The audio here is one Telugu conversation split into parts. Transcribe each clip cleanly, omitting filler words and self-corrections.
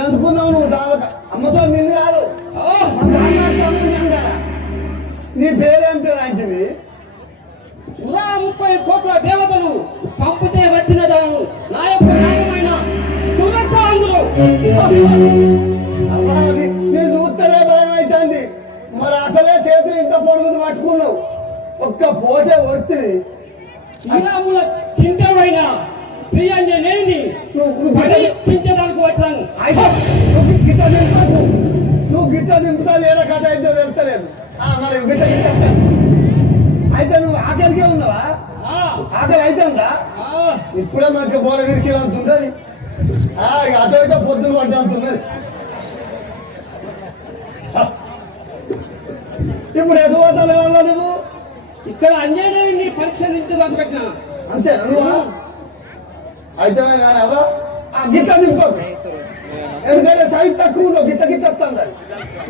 ఎందుకున్నావు నువ్వు దావక అమ్మతో నిన్ను కాదు నీ పేరేం పేరు అంటివి 130 కోట్ల దేవతలు పంపితే వచ్చిన దాను నా యొక్క న్యాయమైన నీ చూస్తేనే భయం అవుతుంది మరి అసలే చేతులు ఇంత పొడుగుది పట్టుకున్నావు ఒక్క పోటే కొట్టి శ్రీరాముల చింతమైనా ప్రియాన్ని లేని పరీక్షించడానికి వచ్చాను. నువ్వు గిట్ట దింపుతా లేదా కథ అయితే వెళ్తలేదు మరి గిట్ట అయితే నువ్వు ఆకలికే ఉన్నావా ఆకలి అయితే ఉందా ఇప్పుడే మంచిగా బోర విరికి అంటున్నది అటు అయితే పొద్దున పడ్డ అంటున్నది ఇప్పుడు ఎటు పోతాను వల్ల నువ్వు ఇక్కడ అంజనేయుని పరీక్షించడానికి వచ్చాను అంతే నువ్వు అయితే కానీ అవ్వ గిట్ట దింపుకోకు ఎందుకంటే సైడ్ తక్కువ గిట్ట గిట్ట వస్తుంది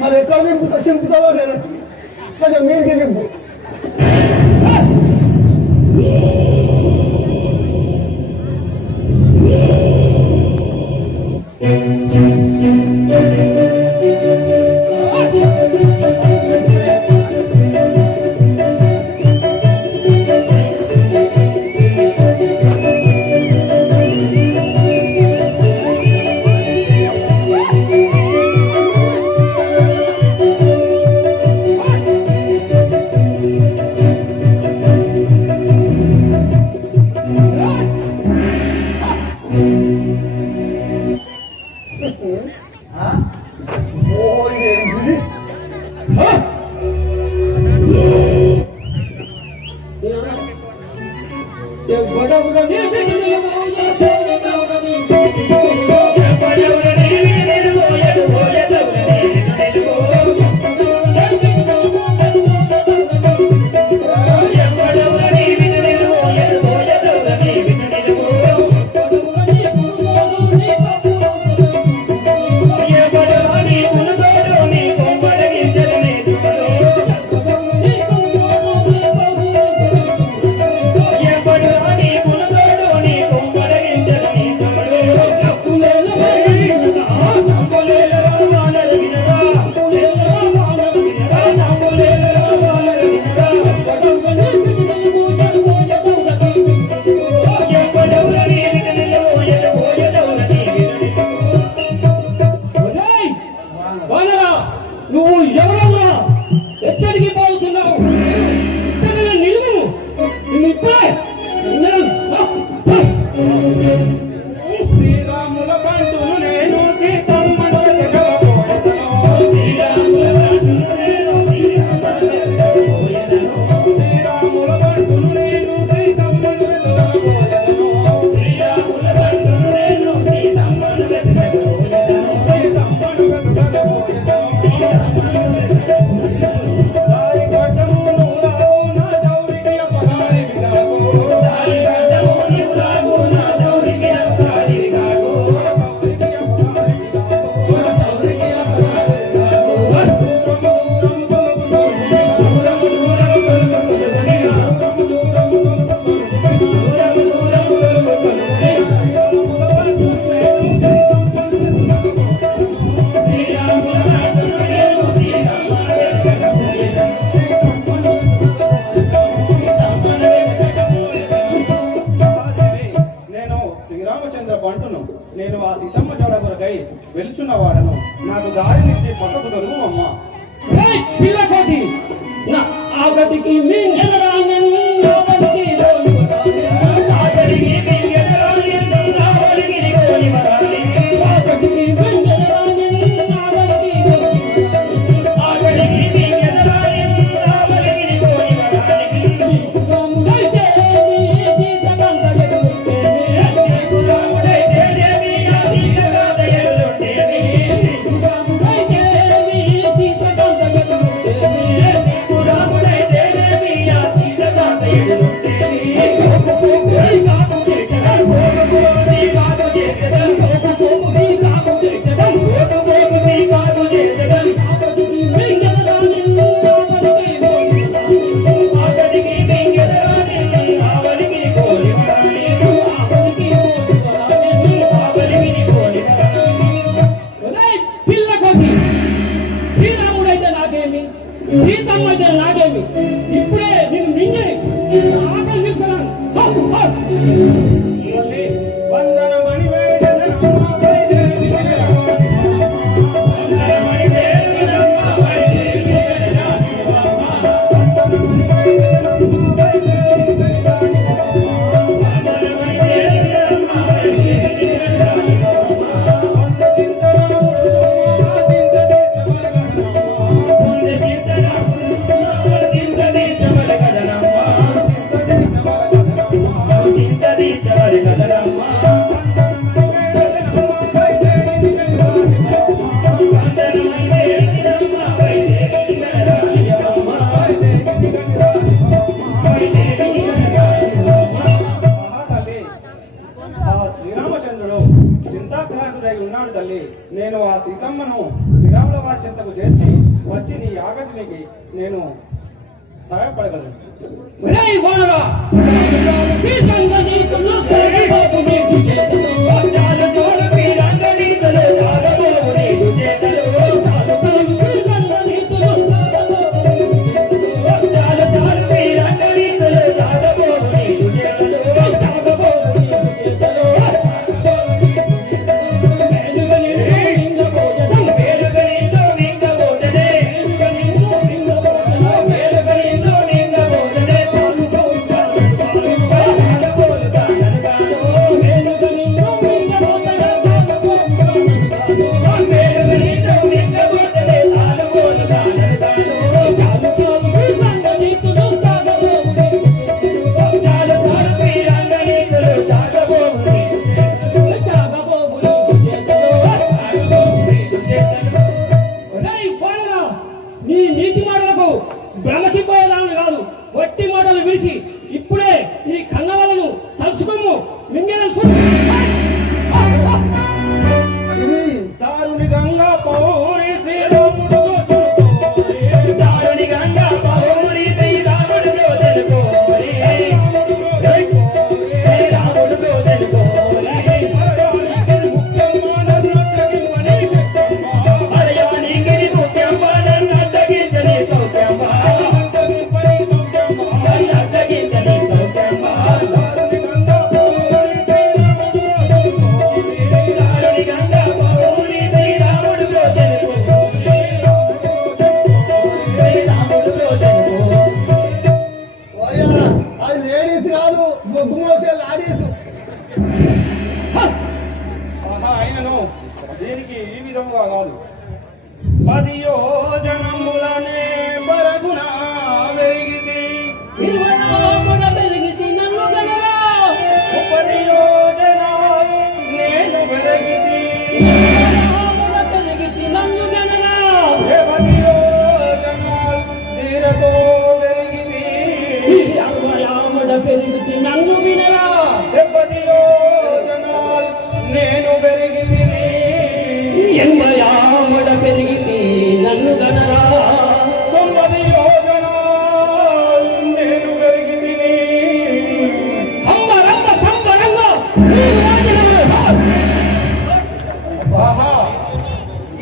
మరి ఎక్కడ చింపుతావో లేదు కొంచెం మీరికి దింపు నేను ఆ సీతమ్మ జోడ కొరకై వెలుచున్న వాడను నాకు దారినిచ్చి పక్కకు దొరుకు అమ్మ పిల్లకోటి చింతాక్రాంతుడై ఉన్నాడు తల్లి. నేను ఆ సీతమ్మను శ్రీరాముల వారి చెంతకు చేర్చి వచ్చి నీ యాగతినికి నేను సహాయపడగలను. ఒరేయ్ వానరా, సీతంగా నీకును సరిపోపు నీకు చేతులు, చాలు చాలు వీరంగ నీకులు, చాలబోవు నీకు చేతులు, చాలు చాలు వీరంగ నీకులు, చాలు చాలు వీరంగ నీకులు, చాలబోవు నీకు చేతులు, చాలబోవు నీకు చేతులు, వేలుగని నింగబోదె, వేలుగని నింగబోదె, నీ నీతి మాటలకు భ్రమసిపోయేదాన్ని కాదు, వట్టి మాటలు విడిచి ఇప్పుడే ఈ కన్నవలను తలుచుకోము. మింగిన దారుని గంగా పౌరి శ్రీరాముడు దారుని గంగా పౌరి శ్రీరాముడు తెలుకోరి, శ్రీరాముడు తెలుకోరి, హరయానికి ముఖ్యమ్మ నన్ను అడ్డగించని సౌఖ్యమ్మ, అడ్డగించని సౌఖ్యమ్మ, దారుని గంగా పౌరి శ్రీరాముడు తెలుకోరి, శ్రీరాముడు తెలుకోరి. ఓయ్యా, అది లేడీస్ కాదు, ముగ్గు మోసే లాడీస్. ఆయనను దీనికి ఈ విధముగా కాదు. 10 యోజనములనే బరగున వెరిగితి, 20 పెరిగితి నన్ను గనరా, 30 యోజనాలు నేను వెరగితి, 20 పెరిగితి నన్ను గనరా, 10 యోజనాలు తీరతో వెరిగితి, 20 పెరిగితి నన్ను వినరా, 70 యోజనాలు నేను వెరిగితి, 80 పెరిగితి నన్ను గనరా, 90 యోజనాలు నేను వెరిగితి. అంబరంగ సంబరంగ నీవు రాజులు. ఆహా,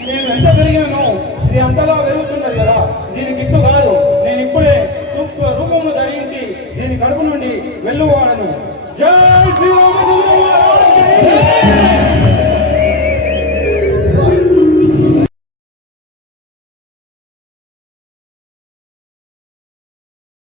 నేను ఎంత పెరిగాను, ఇది అంతలా పెరుగుతున్నది కదా. దీనికి ఇట్లు కాదు, నేను ఇప్పుడే సూక్ష్మ రూపమును ధరించి దీని కడుపు నుండి వెళ్ళువాడను. జై శ్రీరామ.